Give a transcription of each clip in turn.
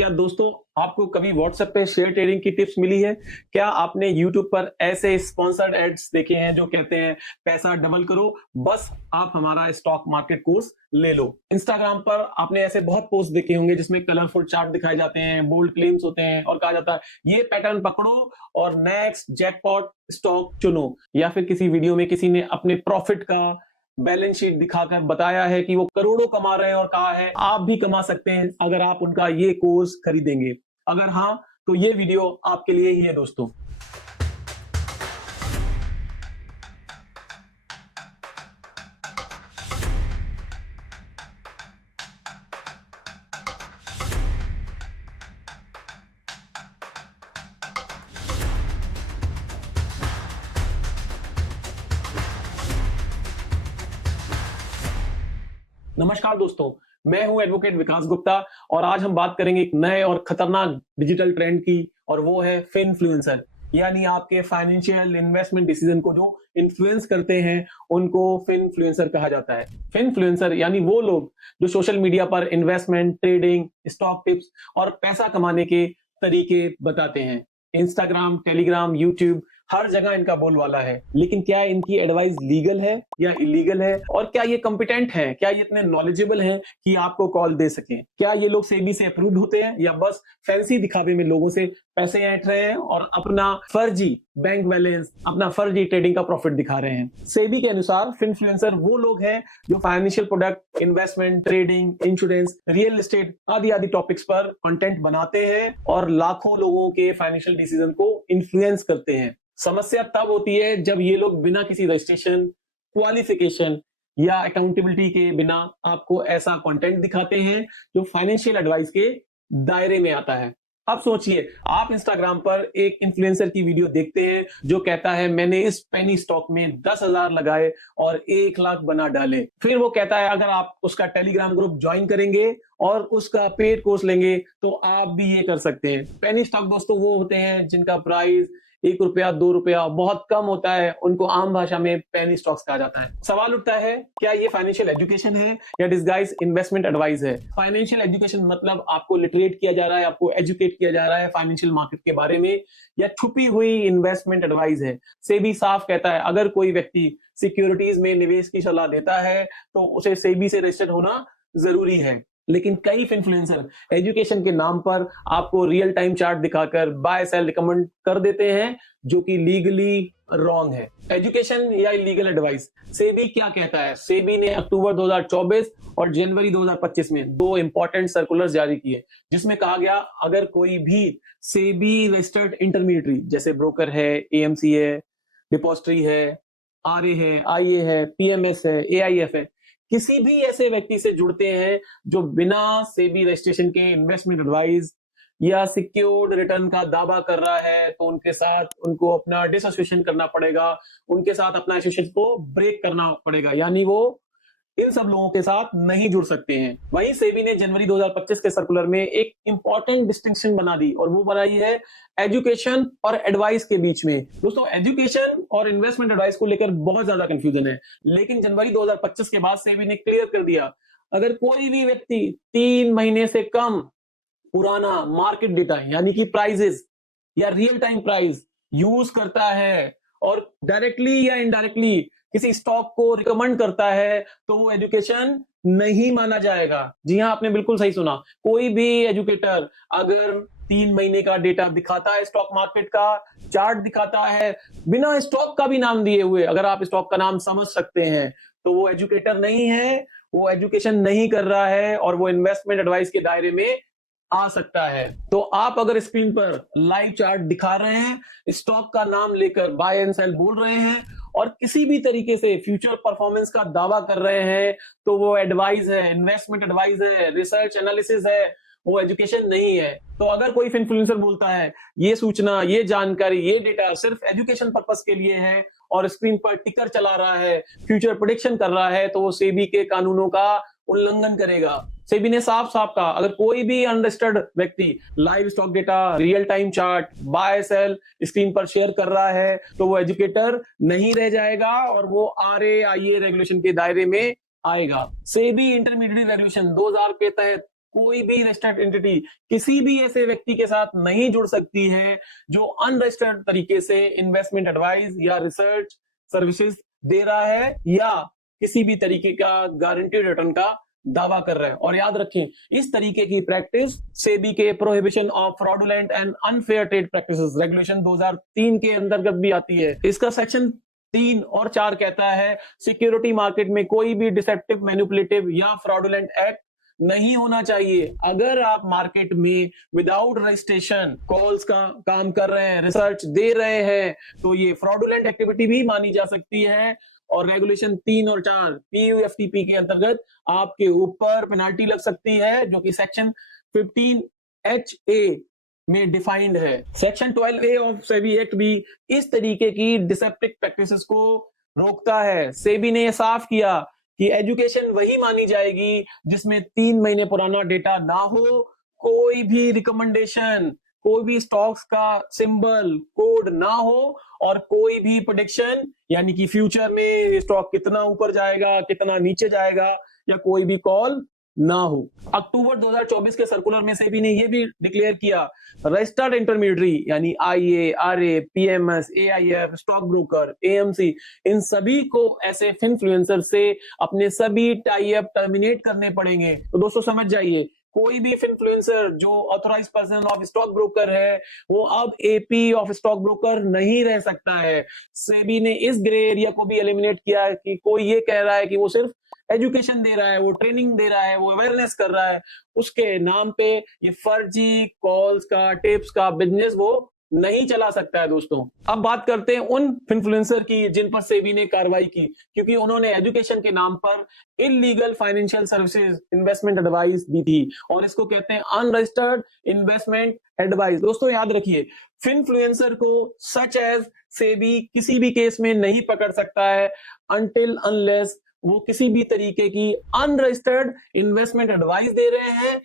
क्या दोस्तों आपको कभी व्हाट्सएप पे शेयर ट्रेडिंग की टिप्स मिली है? क्या आपने यूट्यूब पर ऐसे स्पॉन्सर्ड एड्स देखे हैं जो कहते हैं पैसा डबल करो, बस आप हमारा स्टॉक मार्केट कोर्स ले लो? इंस्टाग्राम पर आपने ऐसे बहुत पोस्ट देखे होंगे जिसमें कलरफुल चार्ट दिखाए जाते हैं, बोल्ड क्लेम्स होते हैं और कहा जाता है ये पैटर्न पकड़ो और नेक्स्ट जैकपॉट स्टॉक चुनो। या फिर किसी वीडियो में किसी ने अपने प्रॉफिट का बैलेंस शीट दिखाकर बताया है कि वो करोड़ों कमा रहे हैं और कहा है आप भी कमा सकते हैं अगर आप उनका ये कोर्स खरीदेंगे। अगर हाँ, तो ये वीडियो आपके लिए ही है दोस्तों। नमस्कार दोस्तों, मैं हूं एडवोकेट विकास गुप्ता और आज हम बात करेंगे एक नए और खतरनाक डिजिटल ट्रेंड की और वो है फिनफ्लुएंसर। यानी आपके फाइनेंशियल इन्वेस्टमेंट डिसीजन को जो इन्फ्लुएंस करते हैं उनको फिनफ्लुएंसर कहा जाता है। फिनफ्लुएंसर यानी वो लोग जो सोशल मीडिया पर इन्वेस्टमेंट, ट्रेडिंग, स्टॉक टिप्स और पैसा कमाने के तरीके बताते हैं। इंस्टाग्राम, टेलीग्राम, यूट्यूब हर जगह इनका बोलबाला है। लेकिन क्या इनकी एडवाइस लीगल है या इलीगल है? और क्या ये कॉम्पिटेंट हैं? क्या ये इतने नॉलेजेबल हैं कि आपको कॉल दे सकें? क्या ये लोग सेबी से अप्रूव्ड होते हैं या बस फैंसी दिखावे में लोगों से पैसे ऐंठ रहे हैं और अपना फर्जी बैंक बैलेंस, अपना फर्जी ट्रेडिंग का प्रॉफिट दिखा रहे हैं? सेबी के अनुसार फिनफ्लुएंसर वो लोग हैं जो financial product, investment, trading, insurance, real estate आदि आदि टॉपिक्स पर कंटेंट बनाते हैं और लाखों लोगों के फाइनेंशियल डिसीजन को इन्फ्लुएंस करते हैं। समस्या तब होती है जब ये लोग बिना किसी रजिस्ट्रेशन, क्वालिफिकेशन या अकाउंटेबिलिटी के बिना आपको ऐसा कंटेंट दिखाते हैं जो फाइनेंशियल एडवाइस के दायरे में आता है। अब सोचिए, आप इंस्टाग्राम पर एक इन्फ्लुएंसर की वीडियो देखते हैं जो कहता है मैंने इस पेनी स्टॉक में 10,000 लगाए और 1 लाख बना डाले। फिर वो कहता है अगर आप उसका टेलीग्राम ग्रुप ज्वाइन करेंगे और उसका पेड कोर्स लेंगे तो आप भी ये कर सकते हैं। पेनी स्टॉक दोस्तों वो होते हैं जिनका प्राइस 1 रुपया, 2 रुपया बहुत कम होता है, उनको आम भाषा में पेनी स्टॉक्स कहा जाता है। सवाल उठता है क्या ये फाइनेंशियल एजुकेशन है या डिस्गाइज इन्वेस्टमेंट एडवाइस है? फाइनेंशियल एजुकेशन मतलब आपको लिटरेट किया जा रहा है, आपको एजुकेट किया जा रहा है फाइनेंशियल मार्केट के बारे में, या छुपी हुई इन्वेस्टमेंट एडवाइस है? सेबी साफ कहता है अगर कोई व्यक्ति सिक्योरिटीज में निवेश की सलाह देता है तो उसे सेबी से रजिस्टर्ड होना जरूरी है। लेकिन कई इन्फ्लुएंसर एजुकेशन के नाम पर आपको रियल टाइम चार्ट दिखाकर बाय सेल रिकमेंड कर देते हैं जो कि लीगली रॉन्ग है। एजुकेशन या इलीगल एडवाइस, सेबी क्या कहता है? सेबी ने अक्टूबर 2024 और जनवरी 2025 में 2 इंपॉर्टेंट सर्कुलर्स जारी किए जिसमें कहा गया अगर कोई भी सेबी रजिस्टर्ड इंटरमीडिएटरी जैसे ब्रोकर है, एएमसी है, डिपॉजिटरी है, आरए है, आईए है, पीएमएस है, एआईएफ है, किसी भी ऐसे व्यक्ति से जुड़ते हैं जो बिना सेबी रजिस्ट्रेशन के इन्वेस्टमेंट एडवाइस या सिक्योर्ड रिटर्न का दावा कर रहा है तो उनके साथ उनको अपना डिसोसिएशन करना पड़ेगा, उनके साथ अपना एसोसिएशन को ब्रेक करना पड़ेगा, यानी वो इन सब लोगों के साथ नहीं जुड़ सकते हैं। वहीं सेबी ने जनवरी 2025 के सर्कुलर में एक इंपॉर्टेंट डिस्टिंक्शन बना दी और वो बनाई है एजुकेशन और एडवाइस के बीच में। दोस्तों एजुकेशन और इन्वेस्टमेंट एडवाइस को लेकर बहुत ज्यादा कंफ्यूजन है, लेकिन जनवरी 2025 के बाद सेबी ने क्लियर कर दिया अगर कोई भी व्यक्ति 3 महीने से कम पुराना मार्केट डेटा यानी कि प्राइजेस या रियल टाइम प्राइस यूज करता है और डायरेक्टली या इनडायरेक्टली किसी स्टॉक को रिकमेंड करता है तो वो एजुकेशन नहीं माना जाएगा। जी हाँ, आपने बिल्कुल सही सुना। कोई भी एजुकेटर अगर 3 महीने का डेटा दिखाता है, स्टॉक मार्केट का चार्ट दिखाता है, बिना स्टॉक का भी नाम दिए हुए, अगर आप स्टॉक का नाम समझ सकते हैं तो वो एजुकेटर नहीं है, वो एजुकेशन नहीं कर रहा है और वो इन्वेस्टमेंट एडवाइस के दायरे में आ सकता है। तो आप अगर स्क्रीन पर लाइव चार्ट दिखा रहे हैं, स्टॉक का नाम लेकर बाय एंड सेल बोल रहे हैं और किसी भी तरीके से फ्यूचर परफॉर्मेंस का दावा कर रहे हैं तो वो एडवाइस है, इन्वेस्टमेंट एडवाइस है, रिसर्च एनालिसिस है, वो एजुकेशन नहीं है। तो अगर कोई इन्फ्लुएंसर बोलता है ये सूचना, ये जानकारी, ये डेटा सिर्फ एजुकेशन पर्पस के लिए है और स्क्रीन पर टिकर चला रहा है, फ्यूचर प्रेडिक्शन कर रहा है, तो वो सेबी के कानूनों का उल्लंघन करेगा। सेबी ने साफ साफ कहा अगर कोई भी अनरजिस्टर्ड व्यक्ति live stock data, real time chart, buy sell screen पर शेयर कर रहा है तो वो एजुकेटर नहीं रह जाएगा और वो आरए आईए रेगुलेशन के दायरे में आएगा। सेबी इंटरमीडिएट रेगुलेशन 2000 के तहत कोई भी रजिस्टर्ड एंटिटी किसी भी ऐसे व्यक्ति के साथ नहीं जुड़ सकती है जो अनरजिस्टर्ड तरीके से इन्वेस्टमेंट एडवाइस या रिसर्च सर्विसेज दे रहा है या किसी भी तरीके का गारंटीड रिटर्न का दावा कर रहा है। और याद रखें, इस तरीके की प्रैक्टिस सेबी के prohibition of fraudulent and unfair trade practices regulation 2003 के अंतर्गत भी आती है। इसका सेक्शन 3 और 4 कहता है सिक्योरिटी मार्केट में कोई भी डिसेप्टिव, मैनिपुलेटिव या फ्रॉडुलेंट एक्ट नहीं होना चाहिए। अगर आप मार्केट में विदाउट रजिस्ट्रेशन कॉल्स का काम कर रहे हैं, रिसर्च दे रहे हैं, तो ये फ्रॉडुलेंट एक्टिविटी भी मानी जा सकती है और रेगुलेशन 3 और 4 PUFTP के अंतर्गत आपके ऊपर पेनाल्टी लग सकती है, जो कि सेक्शन 15HA में डिफाइंड है। Section 12A of SEBI act भी इस तरीके की डिसेप्टिव प्रैक्टिसेस को रोकता है। सेबी ने यह साफ किया कि एजुकेशन वही मानी जाएगी जिसमें 3 महीने पुराना डेटा ना हो, कोई भी रिकमेंडेशन, कोई भी स्टॉक्स का सिंबल कोड ना हो और कोई भी प्रेडिक्शन यानी कि फ्यूचर में स्टॉक कितना ऊपर जाएगा, कितना नीचे जाएगा या कोई भी कॉल ना हो। अक्टूबर 2024 के सर्कुलर में सेबी ने यह भी डिक्लेयर किया रजिस्टर्ड इंटरमीडियरी यानी IA, RA, PMS, AIF, stock broker, AMC, इन सभी को ऐसे इन्फ्लुएंसर से अपने सभी टाई अप टर्मिनेट करने पड़ेंगे। तो दोस्तों समझ जाइए, कोई भी इन्फ्लुएंसर जो authorise person of stock broker है वो अब AP ऑफ स्टॉक ब्रोकर नहीं रह सकता है। सेबी ने इस ग्रे एरिया को भी एलिमिनेट किया कि कोई ये कह रहा है कि वो सिर्फ एजुकेशन दे रहा है, वो ट्रेनिंग दे रहा है, वो अवेयरनेस कर रहा है, उसके नाम पे ये फर्जी कॉल्स का, टिप्स का बिजनेस वो नहीं चला सकता है। दोस्तों अब बात करते हैं उन इन्फ्लुएंसर की जिन पर सेबी ने कार्रवाई की, क्योंकि उन्होंने एजुकेशन के नाम पर illegal financial services investment advice दी थी और इसको कहते हैं अनरजिस्टर्ड इन्वेस्टमेंट एडवाइस। दोस्तों याद रखिए, इन्फ्लुएंसर को सच एज सेबी किसी भी केस में नहीं पकड़ सकता है अनटिल अनलेस वो किसी भी तरीके की अनरजिस्टर्ड इन्वेस्टमेंट एडवाइस दे रहे हैं,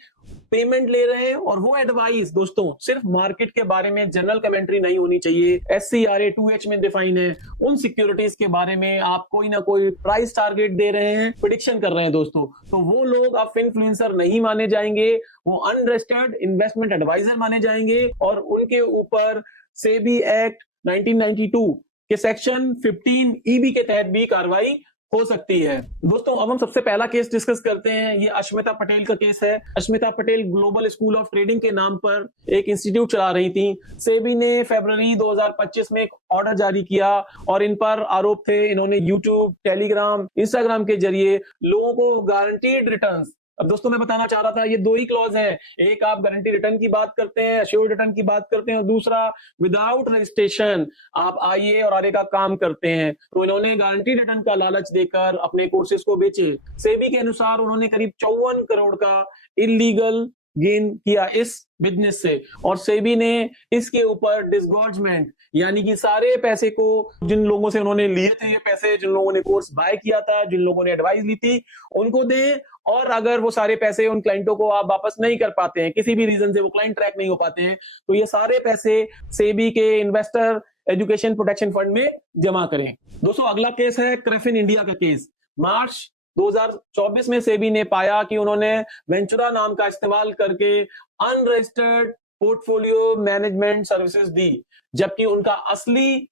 पेमेंट ले रहे हैं और वो एडवाइस दोस्तों सिर्फ मार्केट के बारे में जनरल कमेंट्री नहीं होनी चाहिए। SCRA 2H में डिफाइन है, उन सिक्योरिटीज के बारे में आप कोई ना कोई प्राइस टारगेट दे रहे हैं, प्रेडिक्शन कर रहे हैं दोस्तों, तो वो लोग आप इन्फ्लुएंसर नहीं माने जाएंगे, वो अनरजिस्टर्ड इन्वेस्टमेंट एडवाइजर माने जाएंगे और उनके ऊपर सेबी एक्ट 1992 के सेक्शन 15EB के तहत भी कार्रवाई हो सकती है। दोस्तों अब हम सबसे पहला केस डिस्कस करते हैं, ये अश्मिता पटेल का केस है। Ashmita Patel global school of trading के नाम पर एक इंस्टीट्यूट चला रही थी। सेबी ने फरवरी 2025 में एक ऑर्डर जारी किया और इन पर आरोप थे इन्होंने यूट्यूब, टेलीग्राम, इंस्टाग्राम के जरिए लोगों को गारंटीड रिटर्न्स, अब दोस्तों मैं बताना चाह रहा था ये 2 ही क्लॉज हैं, एक आप गारंटी रिटर्न की बात करते हैं, अश्योर्ड रिटर्न की बात करते हैं और दूसरा विदाउट रजिस्ट्रेशन आप IA और RA का काम करते हैं। तो इन्होंने गारंटी रिटर्न का लालच देकर अपने कोर्सेज को बेचे। सेबी के अनुसार उन्होंने करीब 54 करोड़ का इलीगल गेन किया इस बिजनेस से और सेबी ने इसके ऊपर डिसगॉर्जमेंट यानी कि सारे पैसे को जिन लोगों से उन्होंने लिए थे, ये पैसे जिन लोगों ने कोर्स बाय किया था, जिन लोगों ने एडवाइस ली थी, उनको दे और अगर वो सारे पैसे उन क्लाइंटों को आप वापस नहीं कर पाते हैं, किसी भी रीजन से वो क्लाइंट ट्रैक नहीं हो पाते हैं, तो ये सारे पैसे सेबी के इन्वेस्टर एजुकेशन प्रोटेक्शन फंड में जमा करें। दोस्तों अगला केस है क्रेफिन इंडिया का केस। मार्च 2024 में सेबी ने पाया कि उन्होंने वेंचुरा नाम का इस्तेमाल करके अनरजिस्टर्ड पोर्टफोलियो मैनेजमेंट सर्विसेज दी, जबकि उनका असली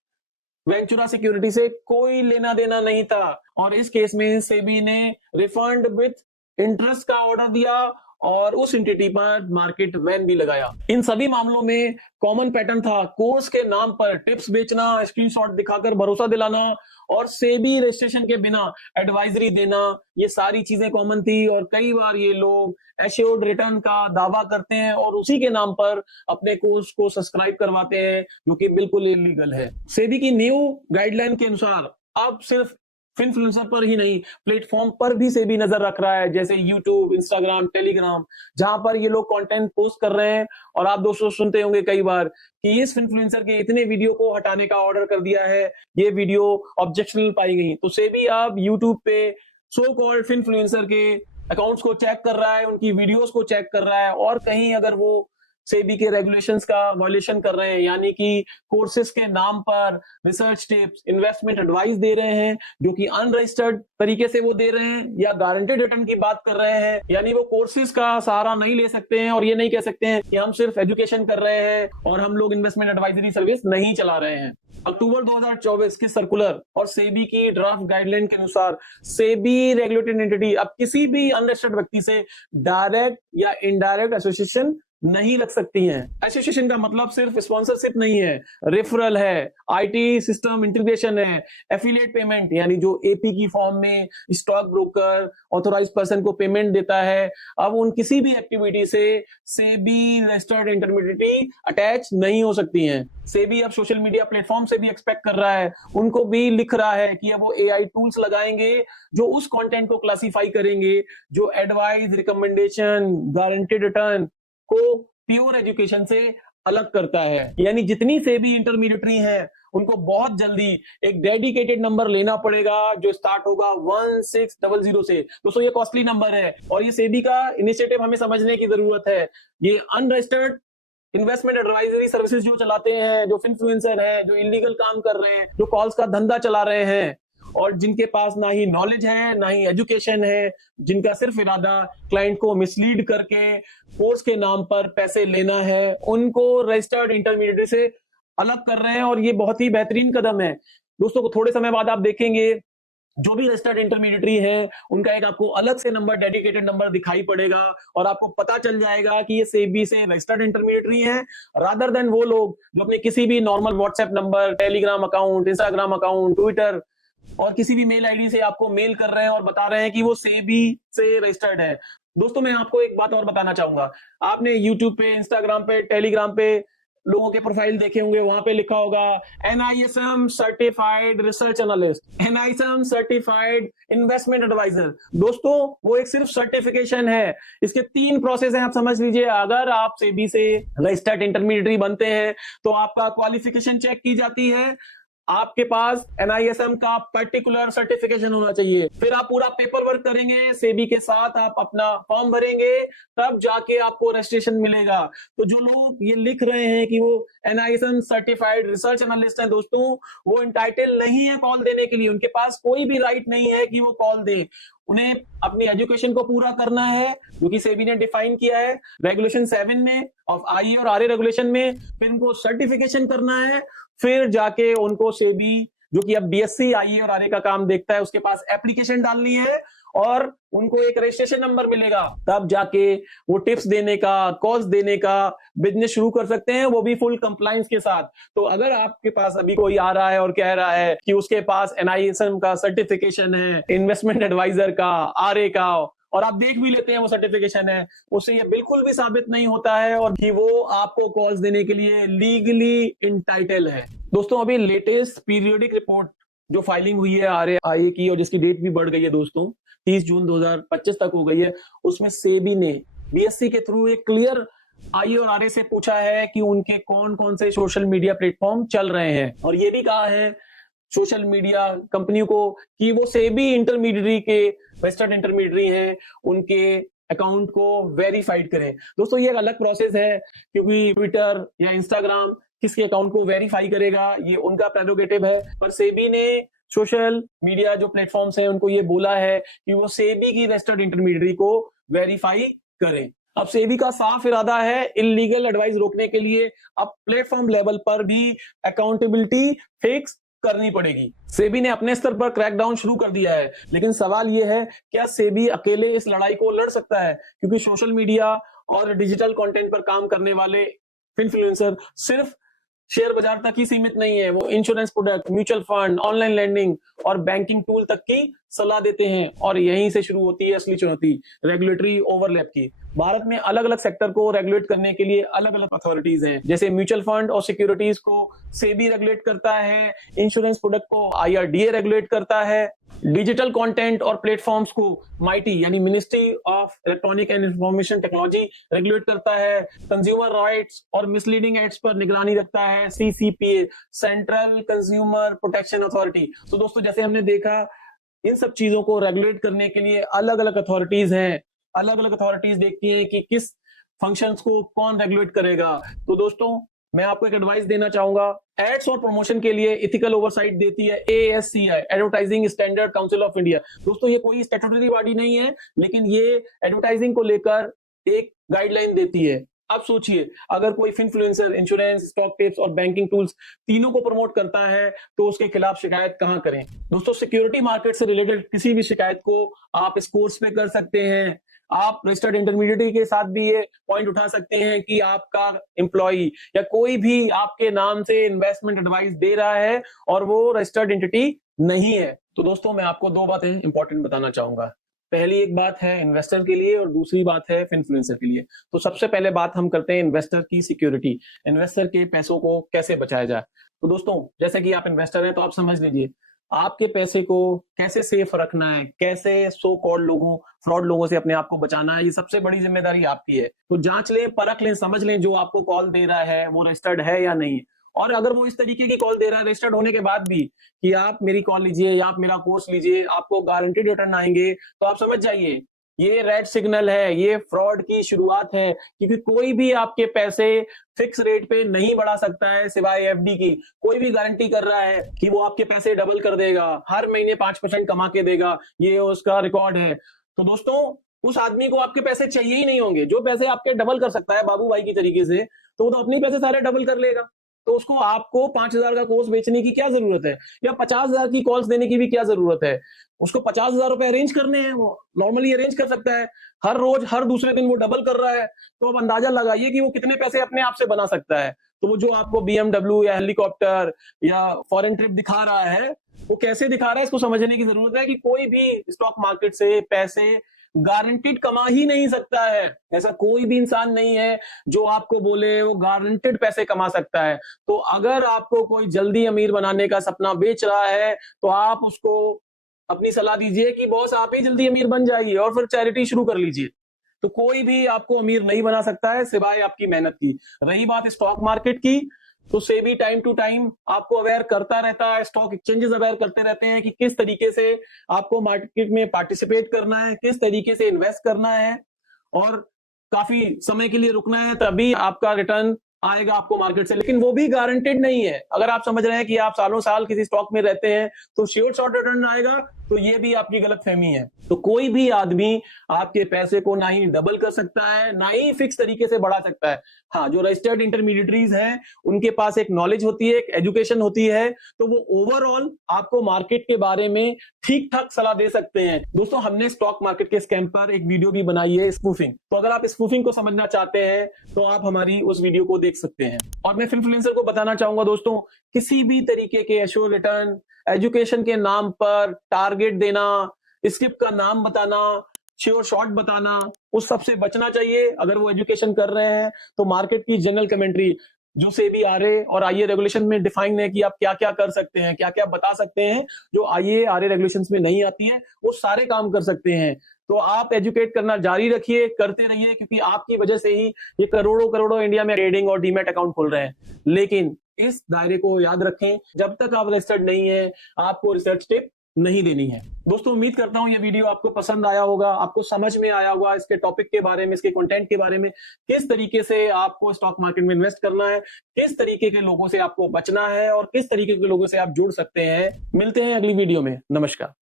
वेंचुरा सिक्योरिटी से कोई लेना देना नहीं था और इस केस में सेबी ने रिफंड विथ इंटरेस्ट का ऑर्डर दिया और उस एंटिटी पर मार्केट बैन भी लगाया। इन सभी मामलों में कॉमन पैटर्न था, कोर्स के नाम पर टिप्स बेचना, स्क्रीनशॉट दिखाकर भरोसा दिलाना और सेबी रजिस्ट्रेशन के बिना एडवाइजरी देना, ये सारी चीजें कॉमन थी और कई बार ये लोग एश्योर्ड रिटर्न का दावा करते हैं और उसी के नाम पर अपने कोर्स को सब्सक्राइब करवाते हैं, जो कि बिल्कुल इलीगल है। सेबी की न्यू गाइडलाइन के अनुसार अब सिर्फ इन्फ्लुएंसर पर ही नहीं, प्लेटफॉर्म पर भी सेबी नजर रख रहा है, जैसे यूट्यूब, इंस्टाग्राम, टेलीग्राम, जहां पर ये लोग कंटेंट पोस्ट कर रहे हैं और आप दोस्तों सुनते होंगे कई बार कि इस इन्फ्लुएंसर के इतने वीडियो को हटाने का ऑर्डर कर दिया है, ये वीडियो ऑब्जेक्शनल पाई गई। तो सेबी अब यूट्यूब पे सो कॉल्ड इन्फ्लुएंसर के अकाउंट्स को चेक कर रहा है, उनकी वीडियोस को चेक कर रहा है और कहीं अगर वो सेबी के रेगुलेशंस का वायलेशन कर रहे हैं, यानी कि कोर्सेज के नाम पर रिसर्च टिप्स, इन्वेस्टमेंट एडवाइस दे रहे हैं जो कि अनरजिस्टर्ड तरीके से वो दे रहे हैं, या गारंटेड रिटर्न की बात कर रहे हैं, यानी वो कोर्सेज का सहारा नहीं ले सकते हैं और ये नहीं कह सकते हैं कि हम सिर्फ एजुकेशन कर रहे हैं और हम लोग इन्वेस्टमेंट एडवाइजरी सर्विस नहीं चला रहे हैं। अक्टूबर 2024 की सर्कुलर और सेबी की ड्राफ्ट गाइडलाइन के अनुसार सेबी रेगुलेटेड एंटिटी अब किसी भी अनरजिस्टर्ड व्यक्ति से डायरेक्ट या इनडायरेक्ट एसोसिएशन नहीं रख सकती हैं। एसोसिएशन का मतलब सिर्फ स्पॉन्सरशिप नहीं है, रेफरल है, आईटी सिस्टम इंटीग्रेशन है, एफिलिएट पेमेंट यानी जो एपी की फॉर्म में स्टॉक ब्रोकर ऑथोराइज पर्सन को पेमेंट देता है। अब उन किसी भी एक्टिविटी से सेबी रजिस्टर्ड इंटरमीडिएटी अटैच नहीं हो सकती हैं। सेबी अब सोशल मीडिया प्लेटफॉर्म से भी एक्सपेक्ट कर रहा है, उनको भी लिख रहा है कि अब वो एआई टूल्स लगाएंगे जो उस कंटेंट को क्लासिफाई करेंगे जो एडवाइस, रिकमेंडेशन, गारंटेड रिटर्न को प्योर एजुकेशन से अलग करता है। यानी जितनी सेबी इंटरमीडिएटरी हैं उनको बहुत जल्दी एक डेडिकेटेड नंबर लेना पड़ेगा जो स्टार्ट होगा 1600 से। दोस्तों ये कॉस्टली नंबर है और ये सेबी का इनिशिएटिव हमें समझने की जरूरत है। ये अनरजिस्टर्ड इन्वेस्टमेंट एडवाइजरी सर्विसेज जो चलाते हैं, जो इन्फ्लुएंसर हैं, जो इलीगल काम कर रहे हैं, जो कॉल्स का धंधा चला रहे हैं और जिनके पास ना ही नॉलेज है ना ही एजुकेशन है, जिनका सिर्फ इरादा क्लाइंट को मिसलीड करके कोर्स के नाम पर पैसे लेना है, उनको रजिस्टर्ड इंटरमीडिएट से अलग कर रहे हैं और ये बहुत ही बेहतरीन कदम है। दोस्तों को थोड़े समय बाद आप देखेंगे जो भी रजिस्टर्ड इंटरमीडिएटरी है उनका एक आपको अलग से नंबर, डेडिकेटेड नंबर दिखाई पड़ेगा और आपको पता चल जाएगा कि ये सेबी से रजिस्टर्ड इंटरमीडिएटरी है, रादर देन वो लोग जो अपने किसी भी normal WhatsApp number, Telegram account, Instagram account, Twitter और किसी भी मेल आईडी से आपको मेल कर रहे हैं और बता रहे हैं कि वो सेबी से रजिस्टर्ड है। दोस्तों मैं आपको एक बात और बताना चाहूंगा, आपने यूट्यूब पे, इंस्टाग्राम पे, टेलीग्राम पे लोगों के प्रोफाइल देखे होंगे, वहां पे लिखा होगा NISM certified research analyst, NISM certified investment adviser. दोस्तों वो एक सिर्फ सर्टिफिकेशन है, इसके 3 प्रोसेस हैं, आप समझ लीजिए। अगर आप सेबी से रजिस्टर्ड इंटरमीडिएटरी बनते हैं तो आपका क्वालिफिकेशन चेक की जाती है, आपके पास एनआईएसएम का पर्टिकुलर सर्टिफिकेशन होना चाहिए, फिर आप पूरा पेपर वर्क करेंगे सेबी के साथ, आप अपना फॉर्म भरेंगे, तब जाके आपको रजिस्ट्रेशन मिलेगा। तो जो लोग ये लिख रहे हैं कि वो एनआईएसएम सर्टिफाइड रिसर्च एनालिस्ट हैं, दोस्तों वो इंटाइटल नहीं है कॉल देने के लिए, उनके पास कोई भी राइट नहीं है कि वो कॉल दे। उन्हें अपनी एजुकेशन को पूरा करना है जो कि सेबी ने डिफाइन किया है रेगुलेशन 7 में ऑफ आईए और आरए रेगुलेशन में, फिर उनको सर्टिफिकेशन करना है, फिर जाके उनको सेबी जो कि अब बीएससी आईए और आरए का काम देखता है उसके पास एप्लीकेशन डालनी है और उनको एक रजिस्ट्रेशन नंबर मिलेगा, तब जाके वो टिप्स देने का, कॉल्स देने का बिजनेस शुरू कर सकते हैं, वो भी फुल कंप्लायंस के साथ। तो अगर आपके पास अभी कोई आ रहा है और कह रहा है कि उसके पास एनआईएसएम का सर्टिफिकेशन है, इन्वेस्टमेंट एडवाइजर का, आरए का, और आप देख भी लेते हैं वो सर्टिफिकेशन है, उससे ये बिल्कुल भी साबित नहीं होता है और कि वो आपको कॉल्स देने के लिए लीगली इंटाइटल है। दोस्तों अभी लेटेस्ट पीरियोडिक रिपोर्ट जो फाइलिंग हुई है आरए आईए की और जिसकी डेट भी बढ़ गई है दोस्तों, 30 जून 2025 तक हो गई है, उसमें सेबी ने बीएससी के थ्रू एक क्लियर आईए और आरए से पूछा है कि उनके कौन कौन से सोशल मीडिया प्लेटफॉर्म चल रहे हैं और ये भी कहा है सोशल मीडिया कंपनियों को कि वो सेबी इंटरमीडिएटरी के रजिस्टर्ड इंटरमीडिएटरी हैं, उनके अकाउंट को वेरीफाइड करें। दोस्तों ये एक अलग प्रोसेस है क्योंकि ट्विटर या इंस्टाग्राम किसके अकाउंट को वेरीफाई करेगा ये उनका प्रेरोगेटिव है, पर सेबी ने सोशल मीडिया जो प्लेटफॉर्म्स हैं उनको ये बोला है कि वो सेबी की रजिस्टर्ड इंटरमीडिएटरी को वेरीफाई करें। अब सेबी का साफ इरादा है इलीगल एडवाइस रोकने के लिए अब प्लेटफॉर्म लेवल पर भी अकाउंटेबिलिटी फिक्स करनी पड़ेगी। सेबी ने अपने स्तर पर क्रैकडाउन शुरू कर दिया है, लेकिन सवाल यह है क्या सेबी अकेले इस लड़ाई को लड़ सकता है, क्योंकि सोशल मीडिया और डिजिटल कंटेंट पर काम करने वाले इन्फ्लुएंसर सिर्फ शेयर बाजार तक ही सीमित नहीं है, वो insurance product, mutual fund, online lending और बैंकिंग टूल तक की सलाह देते हैं और यहीं से शुरू होती है असली चुनौती, रेगुलेटरी ओवरलैप की। भारत में अलग अलग सेक्टर को रेगुलेट करने के लिए अलग अलग अथॉरिटीज हैं, जैसे म्यूचुअल फंड और सिक्योरिटीज को सेबी रेगुलेट करता है, इंश्योरेंस प्रोडक्ट को आईआरडीए रेगुलेट करता है, डिजिटल कंटेंट और प्लेटफॉर्म्स को माइटी यानी ministry of electronic and information technology regulate करता है, कंज्यूमर राइट्स और मिसलीडिंग एड्स पर निगरानी रखता है CCPA, central consumer protection authority. तो दोस्तों जैसे हमने देखा इन सब चीजों को रेगुलेट करने के लिए अलग अलग अथॉरिटीज हैं, अलग अलग अथॉरिटीज देखती हैं कि किस फंक्शंस को कौन रेगुलेट करेगा? तो दोस्तों मैं आपको एक एडवाइस देना चाहूंगा, एड्स और प्रमोशन के लिए इथिकल ओवरसाइट देती है ASCI, advertising standard council of India. दोस्तों ये कोई स्टैट्यूटरी बॉडी नहीं है, लेकिन ये एडवर्टाइजिंग को लेकर एक गाइडलाइन देती है। अब सोचिए, अगर कोई इन्फ्लुएंसर इंश्योरेंस, स्टॉक टिप्स और बैंकिंग टूल्स तीनों को प्रमोट करता है तो उसके खिलाफ शिकायत कहां करें? दोस्तों सिक्योरिटी मार्केट से रिलेटेड किसी भी शिकायत को आप इस कोर्स पे कर सकते हैं। आप रजिस्टर्ड इंटरमीडिएटरी के साथ भी ये पॉइंट उठा सकते हैं कि आपका एम्प्लॉय या कोई भी आपके नाम से इन्वेस्टमेंट एडवाइस दे रहा है और वो रजिस्टर्ड एंटिटी नहीं है। तो दोस्तों मैं आपको दो बातें इंपॉर्टेंट बताना चाहूंगा। पहली एक बात है इन्वेस्टर के लिए और दूसरी बात है इन्फ्लुएंसर के लिए। तो सबसे पहले बात हम करते हैं इन्वेस्टर की सिक्योरिटी, इन्वेस्टर के पैसों को कैसे बचाया जाए। तो दोस्तों जैसे कि आप इन्वेस्टर हैं तो आप समझ लीजिए आपके पैसे को कैसे सेफ रखना है, कैसे सो कॉल्ड लोगों, फ्रॉड लोगों से अपने आप को बचाना है, ये सबसे बड़ी जिम्मेदारी आपकी है। तो जांच लें, परख लें, समझ लें जो आपको कॉल दे रहा है वो रजिस्टर्ड है या नहीं। और अगर वो इस तरीके की कॉल दे रहा है रजिस्टर्ड होने के बाद भी कि आप मेरी कॉल लीजिए या आप मेरा कोर्स लीजिए, आपको गारंटीड रिटर्न आएंगे, तो आप समझ जाइए ये रेड सिग्नल है, ये फ्रॉड की शुरुआत है। क्योंकि कोई भी आपके पैसे फिक्स रेट पे नहीं बढ़ा सकता है सिवाय FD की। कोई भी गारंटी कर रहा है कि वो आपके पैसे डबल कर देगा, हर महीने 5% कमा के देगा, ये उसका रिकॉर्ड है। तो दोस्तों उस आदमी को आपके पैसे चाहिए ही नहीं होंगे। जो पैसे आपके डबल कर सकता है बाबू भाई की तरीके से, तो वो तो अपने पैसे सारे डबल कर लेगा। तो उसको आपको 5,000 का कोर्स बेचने की क्या जरूरत है, या 50,000 की कॉल्स देने की भी क्या जरूरत है? उसको 50,000 रुपए अरेंज करने हैं, वो नॉर्मली अरेंज कर सकता है। हर रोज हर दूसरे दिन वो डबल कर रहा है, तो अब अंदाजा लगाइए कि वो कितने पैसे अपने आप से बना सकता है। तो वो जो आपको BMW या हेलीकॉप्टर या फॉरेन ट्रिप दिखा रहा है, वो कैसे दिखा रहा है इसको समझने की जरूरत है कि कोई भी स्टॉक मार्केट से पैसे गारंटेड कमा ही नहीं सकता है। ऐसा कोई भी इंसान नहीं है जो आपको बोले वो गारंटेड पैसे कमा सकता है। तो अगर आपको कोई जल्दी अमीर बनाने का सपना बेच रहा है तो आप उसको अपनी सलाह दीजिए कि बॉस आप ही जल्दी अमीर बन जाइए और फिर चैरिटी शुरू कर लीजिए। तो कोई भी आपको अमीर नहीं बना सकता है सिवाय आपकी मेहनत की। रही बात स्टॉक मार्केट की, तो सेबी टाइम टू टाइम आपको अवेयर करता रहता है, स्टॉक एक्सचेंजेस अवेयर करते रहते हैं कि किस तरीके से आपको मार्केट में पार्टिसिपेट करना है, किस तरीके से इन्वेस्ट करना है और काफी समय के लिए रुकना है, तभी आपका रिटर्न आएगा आपको मार्केट से। लेकिन वो भी गारंटेड नहीं है। अगर आप समझ रहे हैं कि आप सालों साल किसी स्टॉक में रहते हैं तो श्योर शॉर्ट रिटर्न आएगा, तो ये भी आपकी गलतफहमी है। तो कोई भी आदमी आपके पैसे को ना ही डबल कर सकता है ना ही फिक्स तरीके से बढ़ा सकता है। हाँ, जो रजिस्टर्ड इंटरमीडिएटरीज हैं उनके पास एक नॉलेज होती है, एक एजुकेशन होती है, तो वो ओवरऑल आपको मार्केट के बारे में ठीक ठाक सलाह दे सकते हैं। दोस्तों हमने स्टॉक मार्केट के स्कैम पर एक वीडियो भी बनाई है, स्पूफिंग। तो अगर आप स्पूफिंग को समझना चाहते हैं तो आप हमारी उस वीडियो को देख सकते हैं। और मैं इन्फ्लुएंसर को बताना चाहूंगा दोस्तों, किसी भी तरीके के एश्योर रिटर्न, एजुकेशन के नाम पर टारगेट देना, स्क्रिप्ट का नाम बताना, श्योर शॉर्ट बताना, उस सबसे बचना चाहिए। अगर वो एजुकेशन कर रहे हैं तो मार्केट की जनरल कमेंट्री जो सेबी RA और IA रेगुलेशन में डिफाइन है कि आप क्या क्या कर सकते हैं, क्या क्या बता सकते हैं, जो IA RA रेगुलेशंस में नहीं आती है, वो सारे काम कर सकते हैं। तो आप एजुकेट करना जारी रखिए, करते रहिए, क्योंकि आपकी वजह से ही ये करोड़ों करोड़ों इंडिया में ट्रेडिंग और डीमैट अकाउंट खोल रहे हैं। लेकिन इस दायरे को याद रखें, जब तक आप रजिस्टर्ड नहीं है आपको रिसर्च टिप नहीं देनी है। दोस्तों उम्मीद करता हूं ये वीडियो आपको पसंद आया होगा, आपको समझ में आया होगा इसके टॉपिक के बारे में, इसके कंटेंट के बारे में, किस तरीके से आपको स्टॉक मार्केट में इन्वेस्ट करना है, किस तरीके के लोगों से आपको बचना है और किस तरीके के लोगों से आप जुड़ सकते हैं। मिलते हैं अगली वीडियो में। नमस्कार।